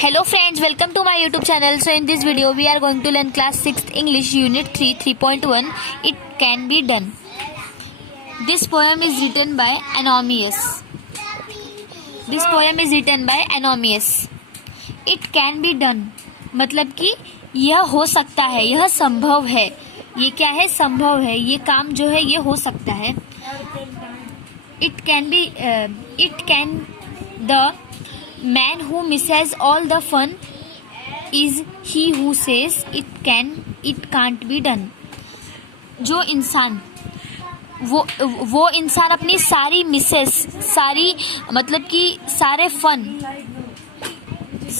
Hello friends, welcome to my YouTube channel. So in this video we are going to learn class 6th English unit 3 3.1. It can be done. This poem is written by Anonymous. It can be done मतलब कि यह हो सकता है, यह संभव है. ये क्या है? संभव है. ये काम जो है ये हो सकता है. It can the man who misses all the fun is he who says it can't be done. जो इंसान वो इंसान अपनी सारी मिसेस, सारी मतलब कि सारे फन,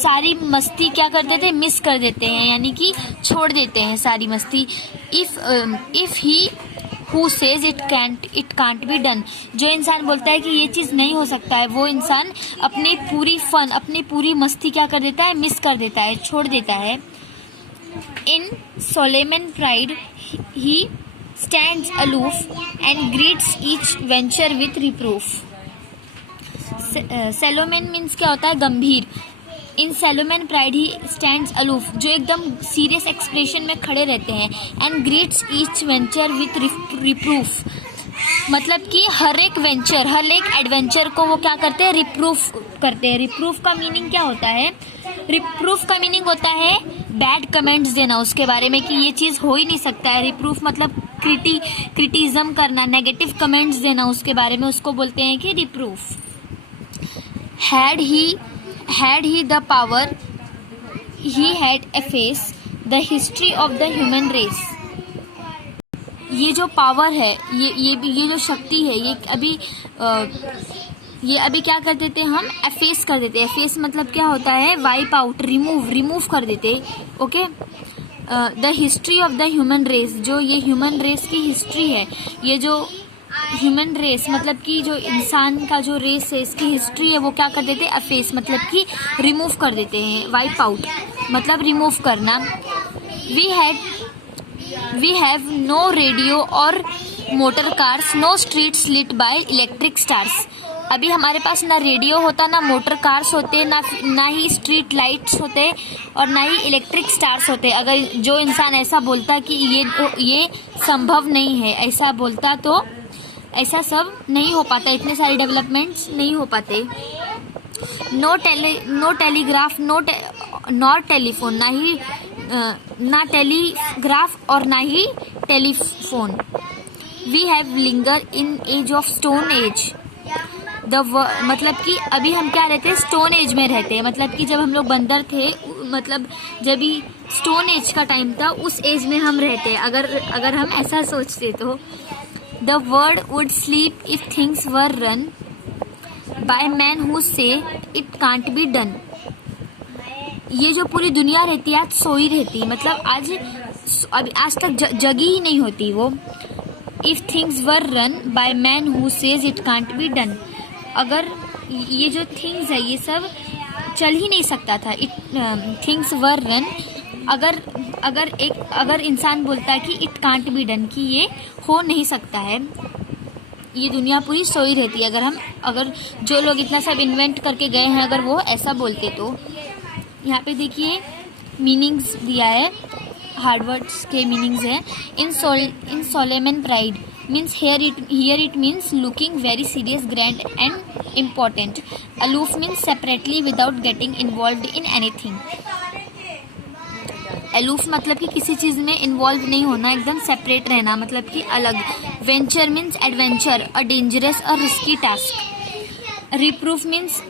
सारी मस्ती क्या कर देते हैं? मिस कर देते हैं, यानी कि छोड़ देते हैं सारी मस्ती. If he who says it can't be done. जो इंसान बोलता है कि ये चीज़ नहीं हो सकता है, वो इंसान अपनी पूरी फन, अपनी पूरी मस्ती क्या कर देता है? मिस कर देता है, छोड़ देता है. In solemn pride he stands aloof and greets each venture with reproof. Solemn means क्या होता है? गंभीर. In solemn pride he stands aloof, जो एकदम सीरियस एक्सप्रेशन में खड़े रहते हैं. And greets each venture with reproof मतलब कि हर एक वेंचर, हर एक एडवेंचर को वो क्या करते हैं? रिप्रूफ करते हैं. रिप्रूफ का मीनिंग क्या होता है? रिप्रूफ का मीनिंग होता है बैड कमेंट्स देना उसके बारे में कि ये चीज़ हो ही नहीं सकता है. रिप्रूफ मतलब क्रिटिज्म करना, नेगेटिव कमेंट्स देना उसके बारे में, उसको बोलते हैं कि reproof. Had he the power, he had effaced the history of the human race. ये जो पावर है, ये जो शक्ति है, ये अभी क्या कर देते हैं? हम एफेस कर देते हैं. एफेस मतलब क्या होता है? वाइप आउट, रिमूव कर देते. Okay. The history of the human race, जो ये ह्यूमन रेस की हिस्ट्री है, ये जो ह्यूमन रेस मतलब कि जो इंसान का जो रेस है, इसकी हिस्ट्री है, वो क्या कर देते हैं? अफेस मतलब कि रिमूव कर देते हैं. वाइप आउट मतलब रिमूव करना. वी हैव नो रेडियो और motor cars, no streets lit by electric stars. अभी हमारे पास ना रेडियो होता, ना मोटर कार्स होते, ना ही स्ट्रीट लाइट्स होते, और ना ही इलेक्ट्रिक स्टार्स होते. अगर जो इंसान ऐसा बोलता कि ये संभव नहीं है, ऐसा बोलता तो ऐसा सब नहीं हो पाता, इतने सारे डेवलपमेंट्स नहीं हो पाते. नो टेलीग्राफ, नॉट टेलीफोन, ना टेलीग्राफ और ना ही telephone. We have linger in age of stone age. मतलब कि अभी हम क्या रहते हैं? स्टोन एज में रहते हैं. मतलब कि जब हम लोग बंदर थे, मतलब जब भी स्टोन एज का टाइम था, उस एज में हम रहते. अगर हम ऐसा सोचते तो The world would sleep if things were run by men who say it can't be done. ये जो पूरी दुनिया रहती है आज सोई रहती, मतलब आज तक जगी ही नहीं होती वो. If things were run by men who says it can't be done. अगर ये जो things है, ये सब चल ही नहीं सकता था. Things were run. अगर इंसान बोलता है कि इट कांट बी डन, कि ये हो नहीं सकता है, ये दुनिया पूरी सोई रहती है. अगर जो लोग इतना सब इन्वेंट करके गए हैं, अगर वो ऐसा बोलते तो. यहाँ पे देखिए मीनिंग्स दिया है, हार्ड वर्ड्स के मीनिंग्स है. In solemn pride means here it means looking very serious, grand and important. Aloof means separately without getting involve in anything. Aloof मतलब कि किसी चीज़ में इन्वॉल्व नहीं होना, एकदम सेपरेट रहना, मतलब कि अलग. Venture means adventure, a dangerous और risky task. Reproof means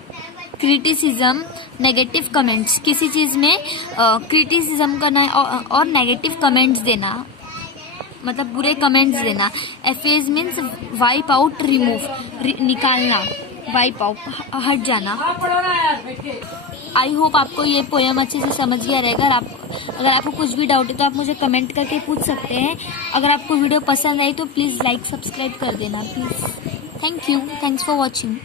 criticism, negative comments, किसी चीज़ में क्रिटिसिज्म करना और नेगेटिव कमेंट्स देना, मतलब बुरे कमेंट्स देना. एफेज मीन्स वाइप आउट, रिमूव, निकालना, वाइप आउट, हट जाना. आई होप आपको ये पोएम अच्छे से समझ गया रहेगा. अगर आपको कुछ भी डाउट है तो आप मुझे कमेंट करके पूछ सकते हैं. अगर आपको वीडियो पसंद आई तो प्लीज़ लाइक सब्सक्राइब कर देना please. Thank you. Thanks for watching.